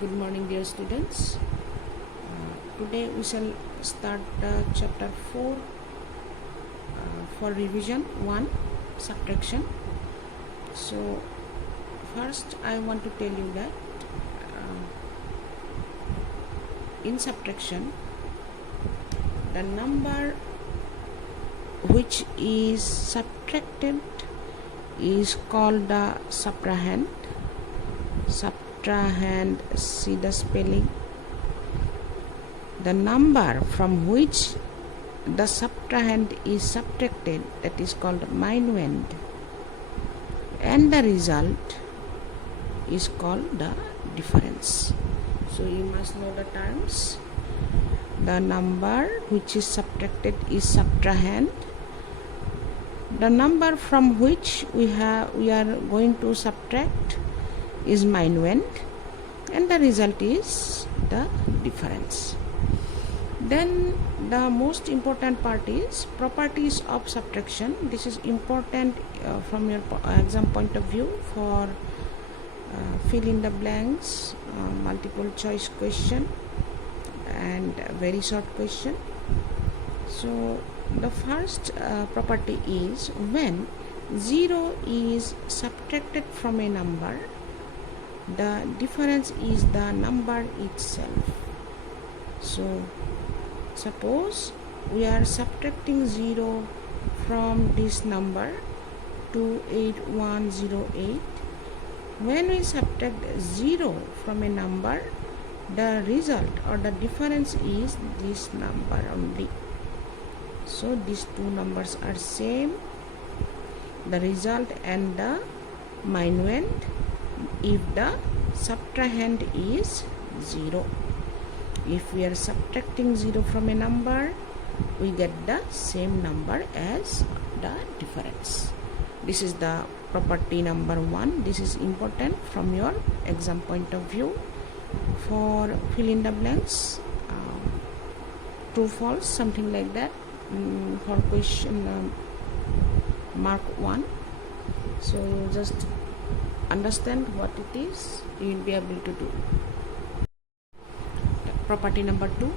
Good morning, dear students. Today we shall start chapter 4 for revision 1, subtraction. So first I want to tell you that in subtraction the number which is subtracted is called the subtrahend. Subtrahend, see the spelling. The number from which the subtrahend is subtracted, that is called minuend, and the result is called the difference. So you must know the terms. The number which is subtracted is subtrahend. The number from which we are going to subtract is minuend, and the result is the difference. Then the most important part is properties of subtraction. This is important from your exam point of view for fill in the blanks, multiple choice question and very short question. So the first property is when 0 is subtracted from a number, the difference is the number itself. So suppose we are subtracting 0 from this number 28108. When we subtract 0 from a number, the result or the difference is this number only. So these two numbers are same, the result and the minuend, if the subtrahend is 0. If we are subtracting 0 from a number, we get the same number as the difference. This is the property number 1. This is important from your exam point of view for fill in the blanks, true, false, something like that, for question mark 1. So you just understand what it is, you will be able to do. Property number 2,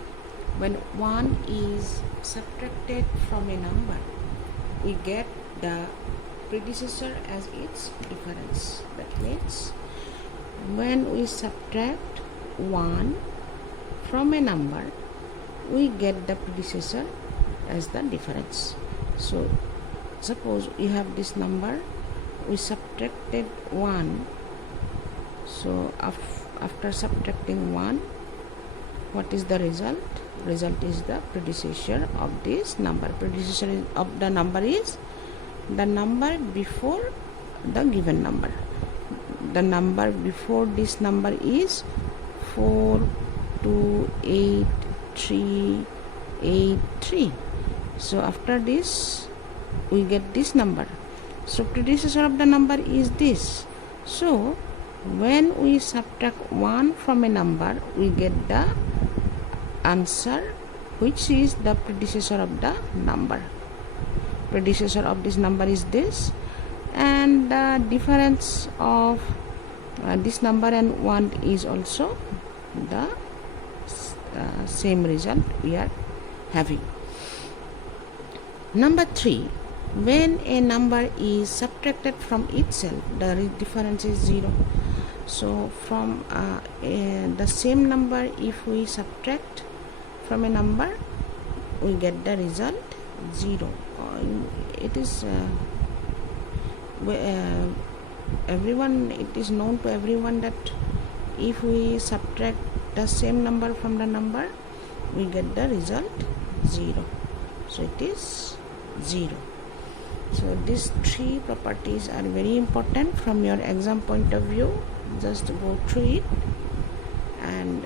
when 1 is subtracted from a number, we get the predecessor as its difference. That means when we subtract 1 from a number, we get the predecessor as the difference. So suppose we have this number, we subtracted 1. So after subtracting 1, what is the result? Result is the predecessor of this number. Predecessor of the number is the number before the given number. The number before this number is 42883. So after this we get this number. So predecessor of the number is this. So when we subtract 1 from a number, we get the answer which is the predecessor of the number. Predecessor of this number is this, and the difference of this number and 1 is also the same result we are having. Number 3, when a number is subtracted from itself, the difference is 0. So from the same number, if we subtract from a number, we get the result 0. It is everyone, it is known to everyone that if we subtract the same number from the number, we get the result 0. So it is 0. So these 3 properties are very important from your exam point of view. Just go through it, and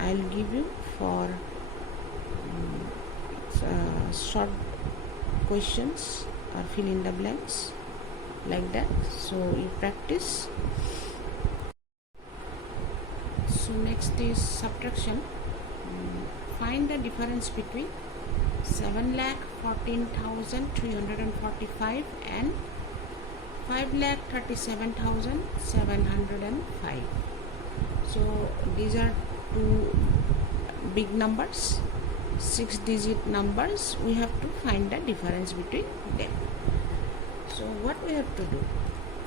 I'll give you for short questions or fill in the blanks like that. So you practice. So next is subtraction. Find the difference between 7,14,345 and 5,37,705. So these are two big numbers, 6-digit numbers. We have to find the difference between them. So what we have to do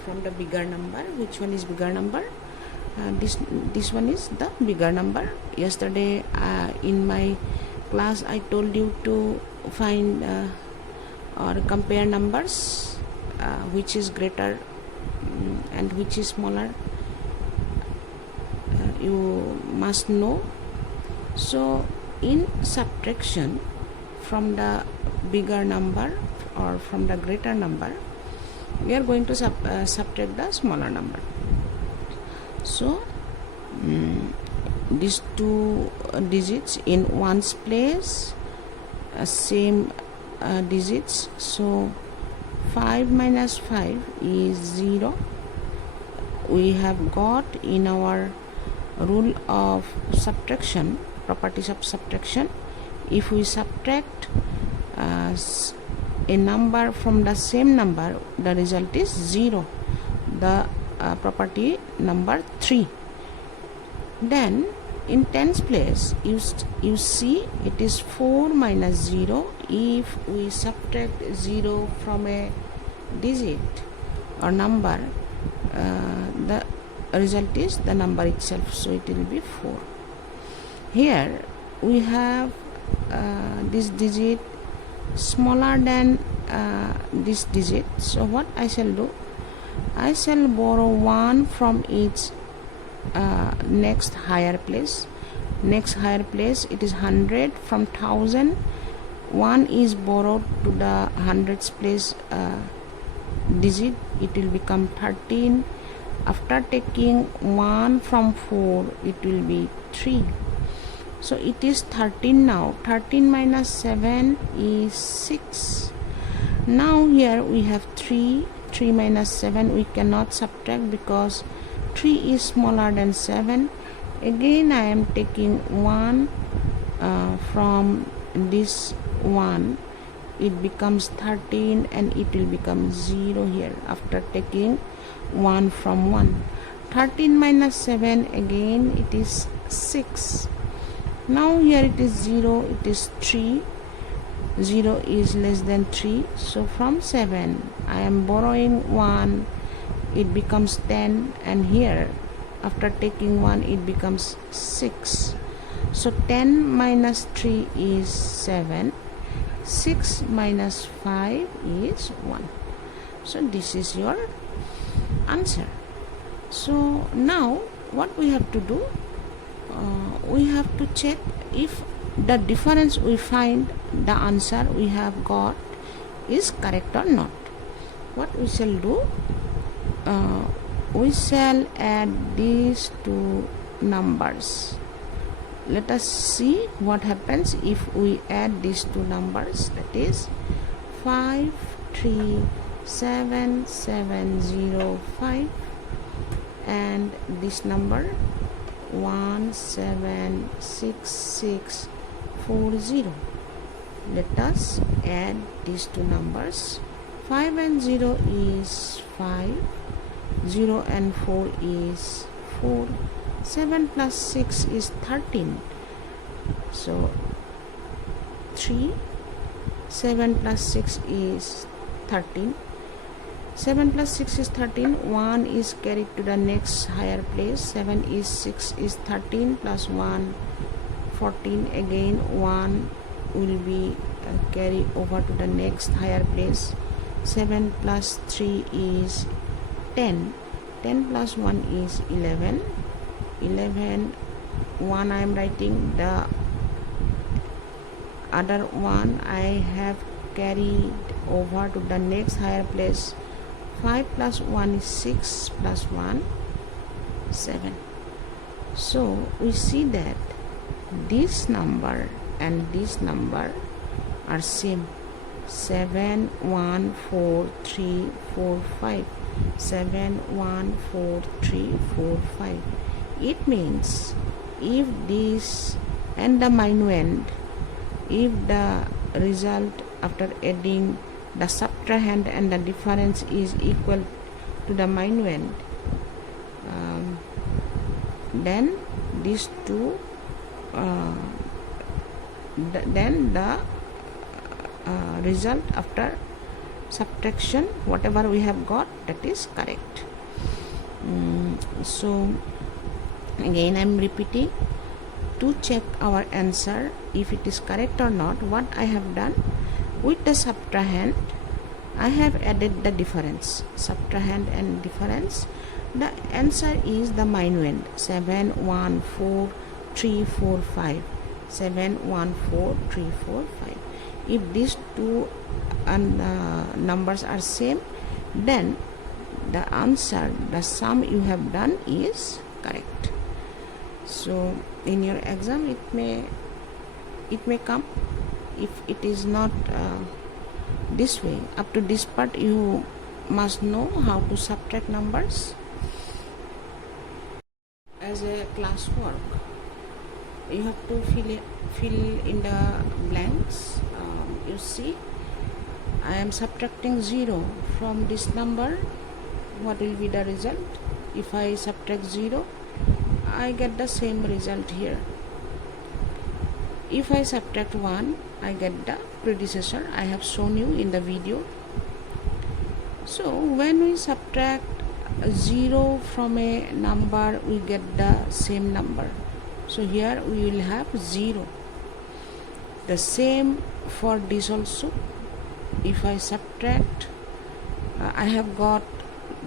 from the bigger number, which one is bigger number? This one is the bigger number. Yesterday in my class I told you to find or compare numbers, which is greater and which is smaller. You must know. So in subtraction, from the bigger number or from the greater number, we are going to subtract the smaller number. So these two digits in ones place, same digits. So 5 minus 5 is 0. We have got in our rule of subtraction, properties of subtraction, if we subtract a number from the same number, the result is 0. The property number 3. Then in tens place, you see it is 4 minus 0. If we subtract 0 from a digit or number, the result is the number itself, so it will be 4. Here we have this digit smaller than this digit. So what I shall do, I shall borrow 1 from its next higher place. Next higher place, it is 100 from 1000. 1 is borrowed to the hundreds place digit, it will become 13. After taking 1 from 4, it will be 3. So it is 13 now. 13 minus 7 is 6. Now here we have 3. 3 minus 7 we cannot subtract because 3 is smaller than 7. Again I am taking 1 from this 1. It becomes 13 and it will become 0 here after taking 1 from 1. 13 minus 7, again it is 6. Now here it is 0, it is 3. 0 is less than 3. So from 7 I am borrowing 1, it becomes 10, and here after taking 1 it becomes 6. So 10 minus 3 is 7. 6 minus 5 is 1. So this is your answer. So now what we have to do, we have to check if the difference we find, the answer we have got is correct or not. What we shall do, we shall add these two numbers. Let us see what happens if we add these two numbers, that is 537,705 and this number 176640. Let us add these two numbers. 5 and 0 is 5, 0 and 4 is 4, 7 plus 6 is 13. So 3, 7 plus 6 is 13. 7 plus 6 is 13. 1 is carried to the next higher place. 7 is 6 is 13 plus 1, 14. Again 1 will be carried over to the next higher place. 7 plus 3 is 10. 10 plus 1 is 11. 11, 1 I am writing, the other one I have carried over to the next higher place. 5 plus 1 is 6 plus 1, 7. So we see that this number and this number are same. 7 1 4 3 4 5. 7 1 4 3 4 5. It means if this and the minuend, if the result after adding the subtrahend and the difference is equal to the minuend, then these two then the result after subtraction, whatever we have got, that is correct. So again I am repeating, to check our answer if it is correct or not, what I have done, with the subtrahend I have added the difference, subtrahend and difference. The answer is the minuend 714,345, 714,345. If these two numbers are same, then the answer, the sum you have done is correct. So in your exam it may come. If it is not this way, up to this part you must know how to subtract numbers. As a classwork, you have to fill in the blanks. You see, I am subtracting 0 from this number. What will be the result? If I subtract 0, I get the same result here. If I subtract 1, I get the predecessor I have shown you in the video. So when we subtract 0 from a number, we get the same number. So here we will have 0. The same for this also. If I subtract, I have got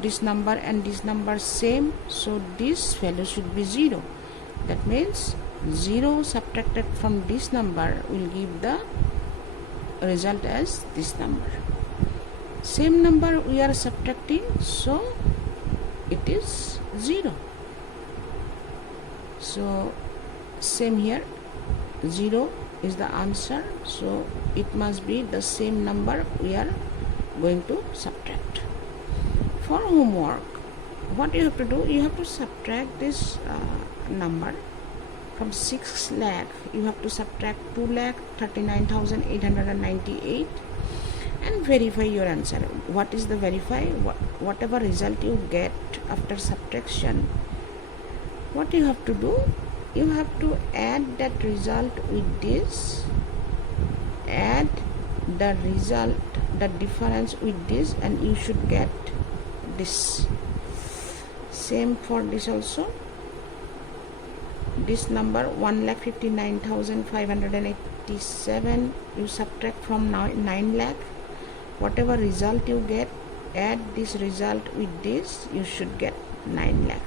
this number and this number same, so this value should be 0. That means 0 subtracted from this number will give the result as this number. Same number we are subtracting, so it is 0. So same here, 0 is the answer, so it must be the same number we are going to subtract. For homework, what you have to do, you have to subtract this number from 6 lakh. You have to subtract 2,39,898 and verify your answer. What is the verify? Whatever result you get after subtraction, what you have to do, you have to add that result with this, add the result, the difference with this, and you should get this. Same for this also. This number 1,59,587, you subtract from 9 lakh. Whatever result you get, add this result with this, you should get 9 lakh.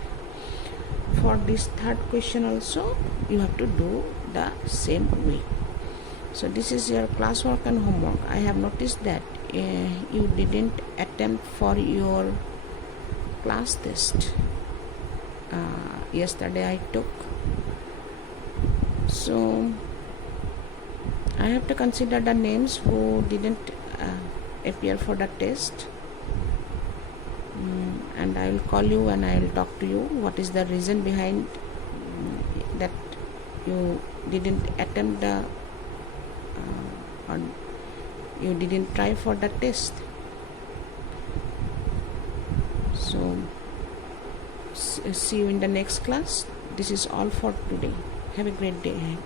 For this third question also, you have to do the same way. So this is your classwork and homework. I have noticed that you didn't attempt for your class test. Yesterday I took. So I have to consider the names who didn't appear for the test, and I will call you and I will talk to you what is the reason behind that you didn't attempt the or you didn't try for the test. So see you in the next class. This is all for today. Have a great day ahead.